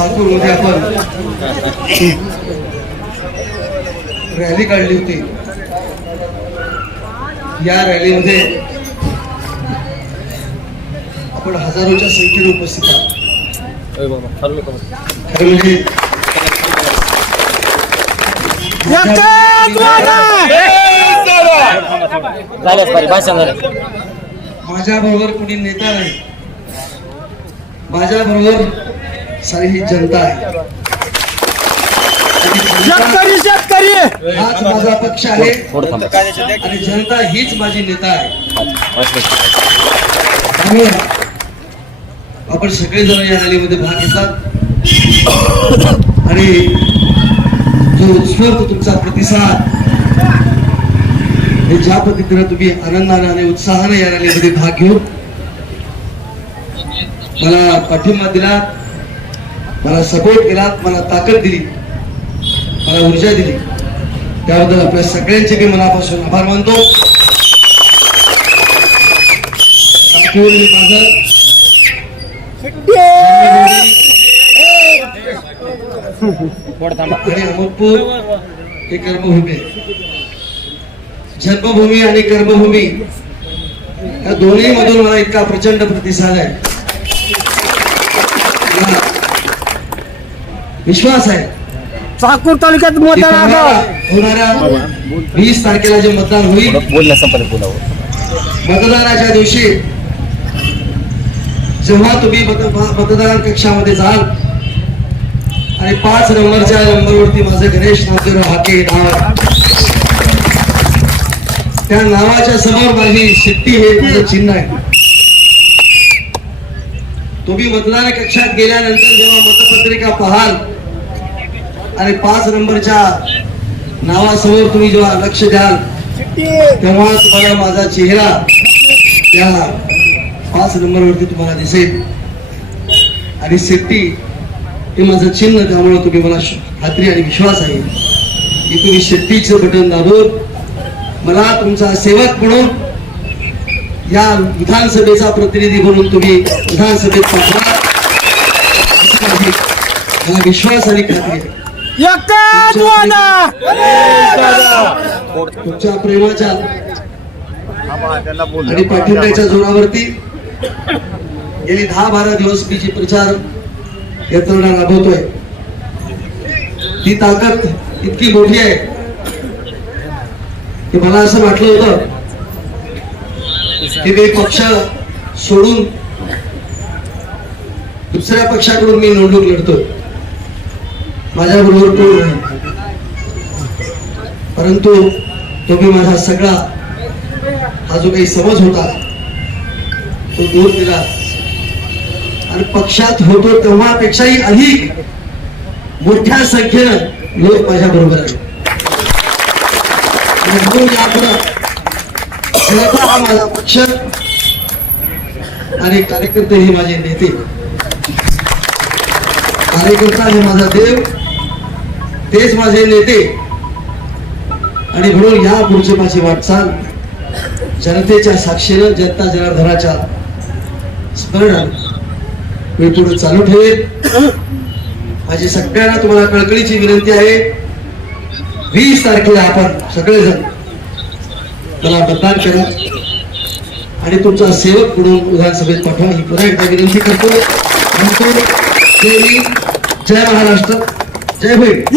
मध्ये आपण रॅली काढली होती. या रॅलीमध्ये आपण हजारोच्या संख्येने उपस्थित म्हणजे माझ्या बरोबर कुणी नेता नाही. माझ्या बरोबर सारी ही जनता आहे. शेतकरी शेतकरी! हाच माझा पक्ष आहे. आणि जनता हीच माझी नेता आहे. आपण सगळेजण या रॅलीमध्ये भाग घेतात. आणि जो उत्स्फूर्त तुमचा प्रतिसाद हे ज्या पद्धतीने तुम्ही आनंदाने आणि उत्साहाने या रॅलीमध्ये भाग घेऊन मला पाठिंबा दिला मला सपोर्ट केला मला ताकद दिली. मला ऊर्जा दिली. त्याबद्दल आपल्या सगळ्यांचे मी मनापासून आभार मानतो. आणि अहमदपूर हे कर्मभूमी. जन्मभूमी आणि कर्मभूमी. या दोन्ही मधून मला इतका प्रचंड प्रतिसाद आहे. विश्वास आहे. चाकूर तालुक्यात मतदान होणाऱ्या वीस तारखेला जे मतदान होईल मतदानाच्या दिवशी जेव्हा तुम्ही मत- मतदान कक्षामध्ये जाल आणि पाच नंबरच्या नंबरवरती माझं गणेश नामदेवराव हाके नाव. त्या नावाच्या समोर माझी शिट्टी हे माझं चिन्ह आहे. तुम्ही मतदान कक्षात गेल्यानंतर जेव्हा मतपत्रिका पाहाल आणि पाच नंबरच्या नावासमोर तुम्ही जेव्हा लक्ष द्याल तेव्हा तुम्हाला माझा चेहरा त्या पाच नंबरवरती तुम्हाला दिसेल. आणि सेफ्टी हे माझं चिन्ह त्यामुळे तुम्ही मला खात्री आणि विश्वास आहे की तुम्ही शेट्टीचं बटन दाबून मला तुमचा सेवक म्हणून या विधानसभेचा प्रतिनिधी म्हणून तुम्ही विधानसभेत पाठवा. मला विश्वास आणि खात्री आहे. तुमच्या प्रेमाच्या आणि पाठिंब्याच्या जोरावरती गेली दहा बारा दिवस मी जी प्रचार यंत्रणा राबवतोय ती ताकद इतकी मोठी आहे की मला असं वाटलं होतं की मी पक्ष सोडून दुसऱ्या पक्षाकडून मी निवडणूक लढतोय. माझ्या बरोबर कोण नाही परंतु मी माझा सगळा हा जो काही समज होता तो दूर दिला. आणि पक्षात होतो तेव्हापेक्षाही अधिक मोठ्या संख्येनं लोक माझ्या बरोबर आहेत हा माझा पक्ष आणि कार्यकर्ते हे माझे नेते. कार्यकर्ता हे माझा देव. तेच माझे नेते. आणि म्हणून या पुढची माझी वाटचाल जनतेच्या साक्षीनं जनता जनार्दनाच्या स्मरणात मी पुढे चालू ठेवेल माझी सगळ्यांना तुम्हाला कळकळीची विनंती आहे. वीस तारखेला आपण सगळेजण मला मतदान करा. आणि तुमचा सेवक म्हणून विधानसभेत पाठवा. ही पुन्हा एकदा विनंती करतो. जय महाराष्ट्र जय भीम.